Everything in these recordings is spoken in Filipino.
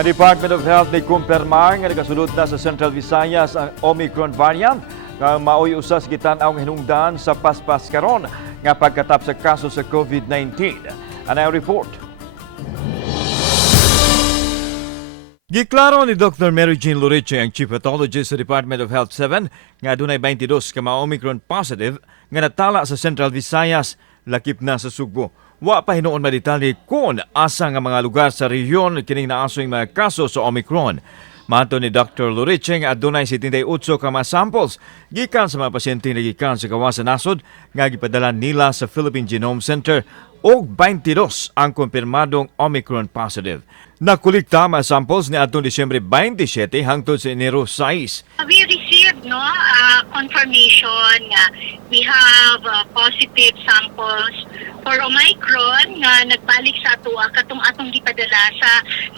Ang Department of Health ni Gikompirmar nga nakasulod na sa Central Visayas ang Omicron Variant nga maoy usas gitan-aw nga hinungdan sa paspas karon nga pagkatap sa kaso sa COVID-19. Anay report. Giklaro ni Dr. Mary Jean Luriche, ang Chief Pathologist sa Department of Health 7, nga adunay 22 ka mga Omicron positive nga natala sa Central Visayas, lakip na sa Sugbo. Wa pa hinuon madetali kung asa nga mga lugar sa rehiyon kining naasoy mga kaso sa Omicron. Mato ni Dr. Luriche nga adunay 78 ka mga samples gikan sa mga pasyente nga gikan sa kawasan nasod nga gipadala nila sa Philippine Genome Center og 22 ang kumpirmadong Omicron positive. Nakulikta mga samples ni atong Disyembre 27 hangtod sa Enero 6. We received confirmation nga we have positive samples for Omicron nga nagbalik sa ato katong atong gipadala sa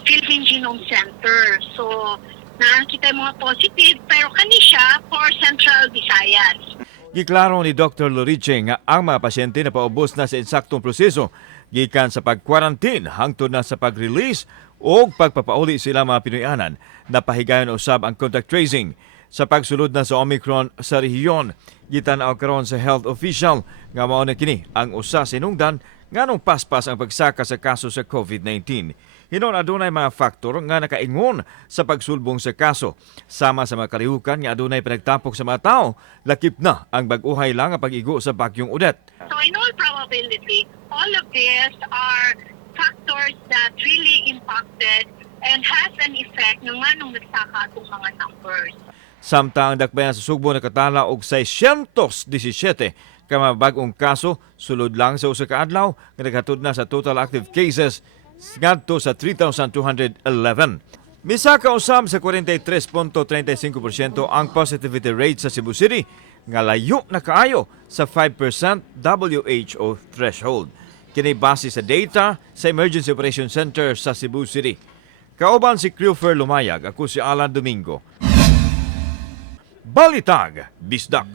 Philippine Genome Center. So nakita mga positive pero kani siya for Central Visayas. Giklaro ni Dr. Luriche nga ang mga pasyente na paubos na sa insaktong proseso gikan sa pag-quarantine hangtod na sa pag-release o pagpapauli sila mga Pinoyanan na pahigayon usab ang contact tracing. Sa pagsulod na sa Omicron sa rehiyon, gitanaw karon sa health official nga mao na kini ang usa sa hinungdan nganong paspas ang pagsaka sa kaso sa COVID-19. Hinon adunay mga faktor nga nakaingon sa pagsulbong sa kaso. Sama sa mga kalihukan nga adunay pinagtapok sa mga tao, lakip na ang bag-uhay lang ang pag-igo sa bagyong Odette. So in all probability, all of these are factors that really impacted and has an effect ng nganong nagsaka itong mga numbers. Samtang dakbayan sa Sugbo nakatala og 617 ka mga bag-ong kaso sulod lang sa usa ka adlaw nga naghatod na sa total active cases ngadto sa 3,211. Misa ka usab sa 43.35% ang positivity rate sa Cebu City nga layo na kaayo sa 5% WHO threshold. Kini base sa data sa Emergency Operation Center sa Cebu City. Kauban si Christopher Lumayag, ako si Alan Domingo. Balitang Bisdak.